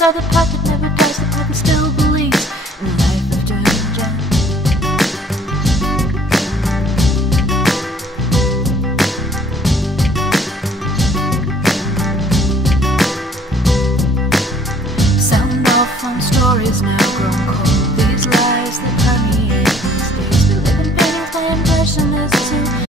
Lies are the part that never dies, the part that still believes in a life of danger. Sound off on stories now grown cold. These lies that